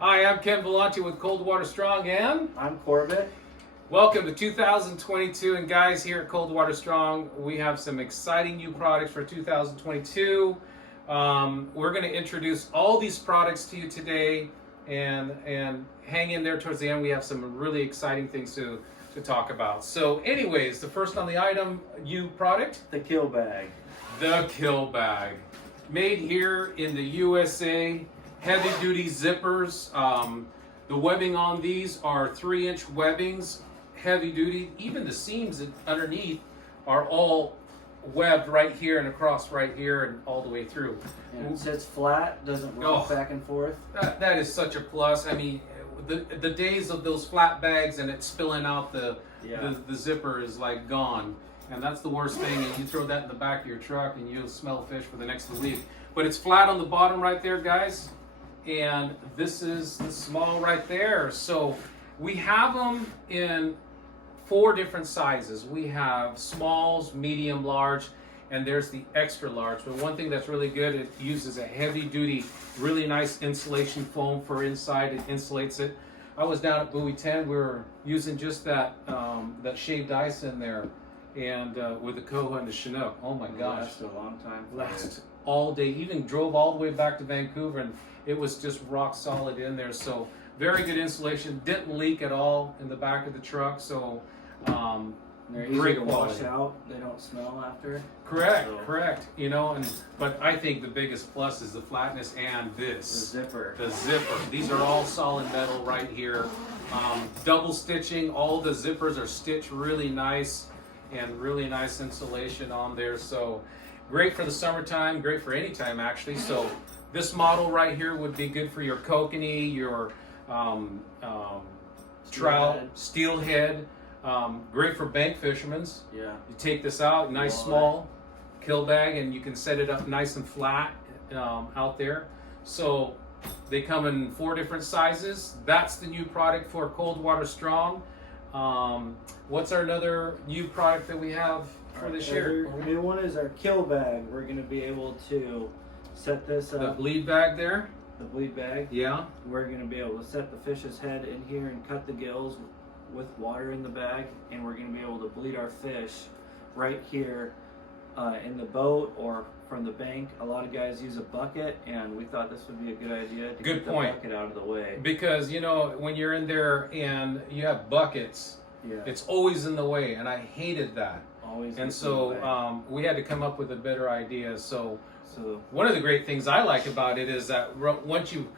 Hi, I'm Ken Vellante with Coldwater Strong, and I'm Corbett. welcome to 2022. And guys, here at Coldwater Strong, we have some exciting new products for 2022. We're going to introduce all these products to you today, and hang in there towards the end. We have some really exciting things to talk about. So, anyways, the first on the item, new product, The Kill Bag. the Kill Bag, made here in the USA. Heavy duty zippers. The webbing on these are 3-inch webbings, heavy duty. Even the seams underneath are all webbed right here and across right here and all the way through. And it sits flat, doesn't rock back and forth. That is such a plus. I mean, the days of those flat bags and it spilling out the zipper is like gone. And that's the worst thing. And you throw that in the back of your truck and you'll smell fish for the next week. But it's flat on the bottom right there, guys. And this is the small right there. So we have them in 4 different sizes. We have smalls, medium, large, and there's the extra large. But one thing that's really good, it uses a heavy duty, really nice insulation foam for inside. It insulates it. I was down at Buoy 10. We were using just that shaved ice in there, and with the Coho and the Chinook. Oh my gosh! Lasted a long time. Lasted all day. Even drove all the way back to Vancouver, and it was just rock solid in there. So very good insulation. Didn't leak at all in the back of the truck. So they're easy great to quality. wash out. They don't smell after. Correct. You know, but I think the biggest plus is the flatness and The this. zipper. The zipper. These are all solid metal right here. Double stitching. All the zippers are stitched really nice, and really nice insulation on there. So great for the summertime. Great for any time actually. So this model right here would be good for your kokanee, your trout, steelhead. Great for bank fishermen. Yeah. You take this out, nice Walleye. small kill bag, and you can set it up nice and flat out there. So they come in 4 different sizes. That's the new product for Coldwater Strong. What's our another new product that we have for this year? Our new one is our Kill Bag. We're going to be able to set this The up. bleed bag there. The bleed bag. Yeah. We're going to be able to set the fish's head in here and cut the gills with water in the bag, and we're going to be able to bleed our fish right here in the boat or from the bank. A lot of guys use a bucket, and we thought this would be a good idea to get the bucket out of the way. Because you know when you're in there and you have buckets, it's always in the way, and I hated that. Always. And so we had to come up with a better idea. So So one of the great things I like about it is that once you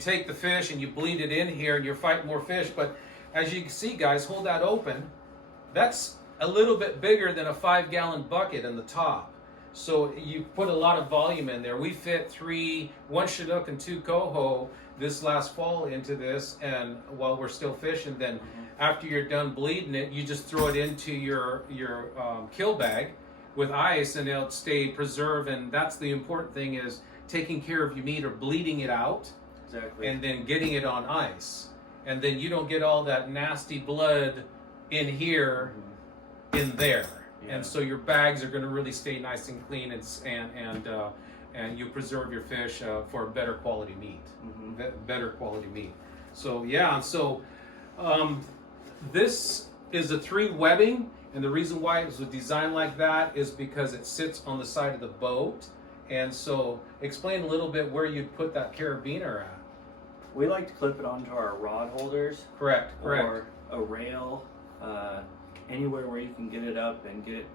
take the fish and you bleed it in here and you're fighting more fish, but as you can see, guys, hold that open. That's a little bit bigger than a 5-gallon bucket in the top. So you put a lot of volume in there. We fit 1 Chinook and 2 Coho this last fall into this, and while we're still fishing, then after you're done bleeding it, you just throw it into your kill bag with ice, and it'll stay preserved. And that's the important thing, is taking care of your meat or bleeding it out, exactly. and then getting it on ice. And then you don't get all that nasty blood in here, in there. Yeah. And so your bags are going to really stay nice and clean, and you preserve your fish for better quality meat. Better quality meat. So yeah, so this is a 3 webbing, and the reason why it was designed like that is because it sits on the side of the boat. And so explain a little bit where you'd put that carabiner at. We like to clip it onto our rod holders. Correct. Or a rail, anywhere where you can get it up and get it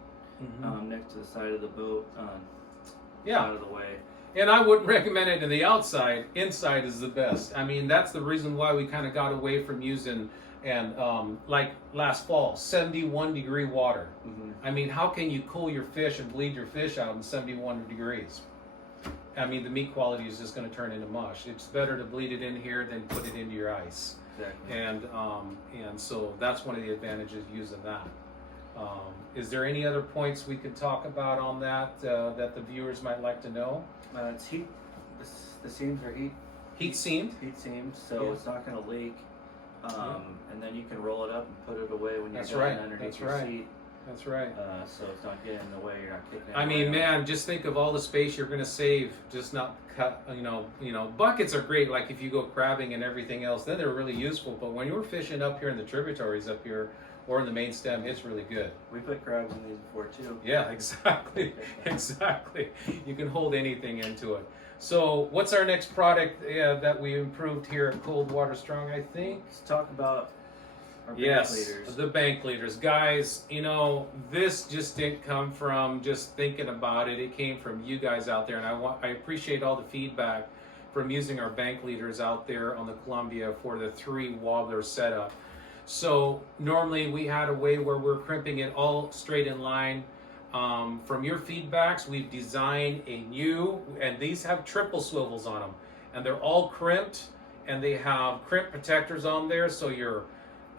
next to the side of the boat, out of the way. And I wouldn't recommend it in the outside. Inside is the best. I mean, that's the reason why we kind of got away from using, and like last fall, 71-degree water. I mean, how can you cool your fish and bleed your fish out in 71 degrees? I mean, the meat quality is just going to turn into mush. It's better to bleed it in here than put it into your ice. Exactly. And so that's one of the advantages of using that. Is there any other points we could talk about on that that the viewers might like to know? It's heat. The seams are Heat seamed. Heat seams, so it's not going to leak. And then you can roll it up and put it away when you're done underneath your seat. That's right. So it's not getting in the way. You're not kicking it I mean, around. man, just think of all the space you're going to save. Just not cut. Buckets are great. Like if you go crabbing and everything else, then they're really useful. But when you're fishing up here in the tributaries up here or in the main stem, it's really good. We put crabs in these before too. Yeah, exactly, exactly. You can hold anything into it. So, what's our next product that we improved here at Cold Water Strong? I think. Let's talk about our bank Yes, leaders. the bank leaders. Guys, this just didn't come from just thinking about it. It came from you guys out there, and I appreciate all the feedback from using our bank leaders out there on the Columbia for the 3 wobbler setup. So normally we had a way where we're crimping it all straight in line. From your feedbacks, we've designed a new, and these have triple swivels on them, and they're all crimped, and they have crimp protectors on there, so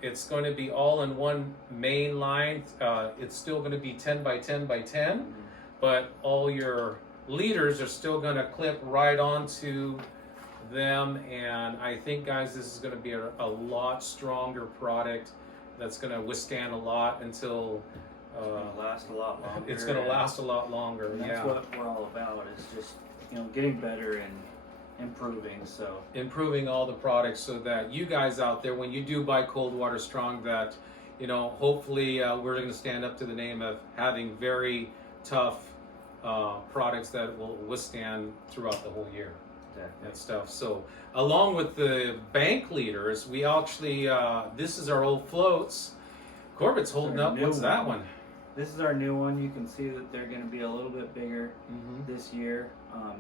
it's going to be all in one main line. It's still going to be 10 by 10 by 10, but all your leaders are still going to clip right onto them. And I think, guys, this is going to be a lot stronger product that's going to withstand a lot until It's going to last a lot longer. it's going to last a lot longer. And that's what we're all about, is just getting better and improving. So improving all the products so that you guys out there, when you do buy Cold Water Strong, that hopefully we're going to stand up to the name of having very tough products that will withstand throughout the whole year. exactly. And stuff. So along with the bank leaders, we actually this is our old floats. Corbett's holding Our up. new What's that one. one? This is our new one. You can see that they're going to be a little bit bigger Mm-hmm. this year.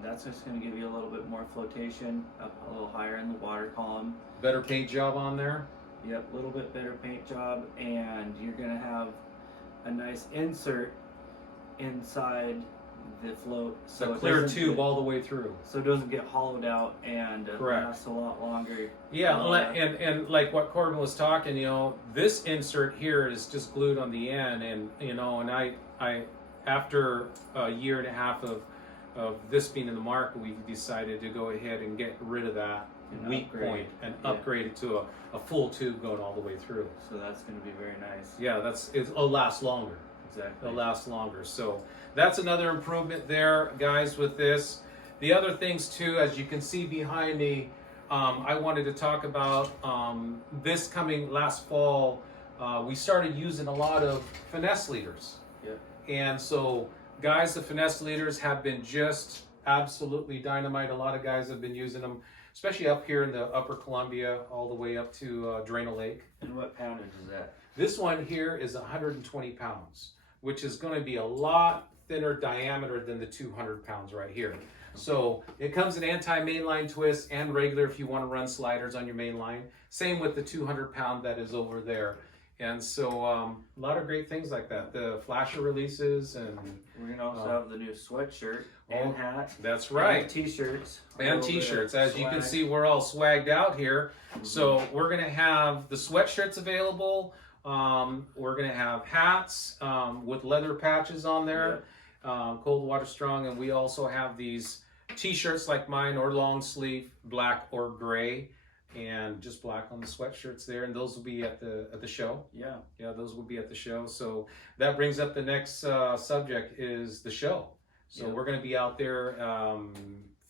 That's just going to give you a little bit more flotation, up a little higher in the water column. Better paint job on there. Yep, a little bit better paint job, and you're going to have a nice insert inside the float, So so a it clear doesn't tube get- all the way through. so it doesn't get hollowed out, and it Correct. lasts a lot longer. Yeah, and like what Corbin was talking, this insert here is just glued on the end, and and I after a year and a half of this being in the market, we decided to go ahead and get rid of that And weak upgrade. point and Yeah. upgrade it to a full tube going all the way through. So that's going to be very nice. Yeah, it'll last longer. Exactly. It'll last longer. So that's another improvement there, guys, with this. The other things too, as you can see behind me, I wanted to talk about this coming last fall. We started using a lot of finesse leaders. Yep. And so, guys, the finesse leaders have been just absolutely dynamite. A lot of guys have been using them, especially up here in the upper Columbia, all the way up to Drano Lake. And what poundage is that? This one here is 120 pounds, which is going to be a lot thinner diameter than the 200 pounds right here. So it comes in anti-mainline twist and regular if you want to run sliders on your main line. Same with the 200 pound that is over there. And so a lot of great things like that. The flasher releases, and We're going to also have the new sweatshirt and hat. that's right. And t-shirts. A And little bit of t-shirts. As you can swag. see, we're all swagged out here. So we're going to have the sweatshirts available. We're going to have hats with leather patches on there. Cold Water Strong. And we also have these t-shirts like mine, or long sleeve, black or gray, and just black on the sweatshirts there. And those will be at the show. Yeah. Yeah, those will be at the show. So that brings up the next subject, is the show. So Yep. we're going to be out there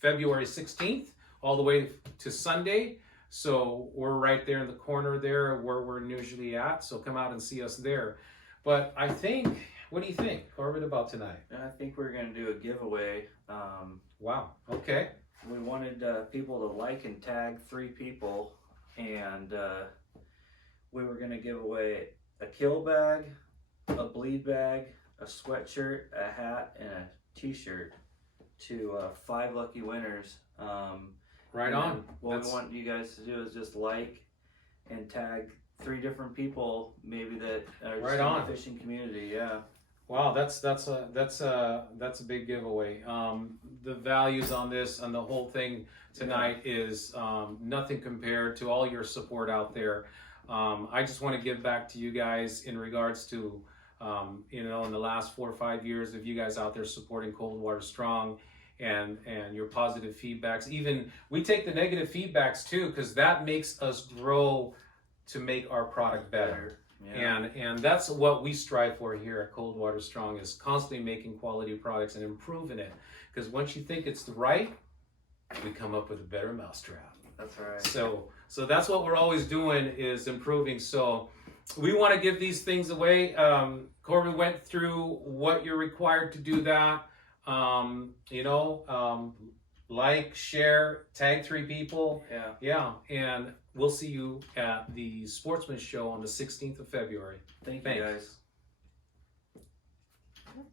February 16th all the way to Sunday. So we're right there in the corner there where we're usually at. So come out and see us there. But I think, what do you think, Corbett, about tonight? And I think we're going to do a giveaway. Wow. Okay. We wanted people to like and tag 3 people, and we were going to give away a kill bag, a bleed bag, a sweatshirt, a hat, and a t-shirt to 5 lucky winners. Right and on. What That's- we want you guys to do is just like and tag 3 different people, maybe that are Right just in on. the fishing community. Yeah. Wow, that's a big giveaway. The values on this and the whole thing tonight is nothing compared to all your support out there. I just want to give back to you guys in regards to in the last 4 or 5 years of you guys out there supporting Cold Water Strong, and your positive feedbacks. Even we take the negative feedbacks too, because that makes us grow to make our product better. Yeah. And that's what we strive for here at Coldwater Strong, is constantly making quality products and improving it. Because once you think it's right, we come up with a better mousetrap. That's right. So that's what we're always doing, is improving. So we want to give these things away. Corbin went through what you're required to do that. Like, share, tag 3 people. Yeah. And we'll see you at the Sportsman Show on the 16th of February. Thank you, guys.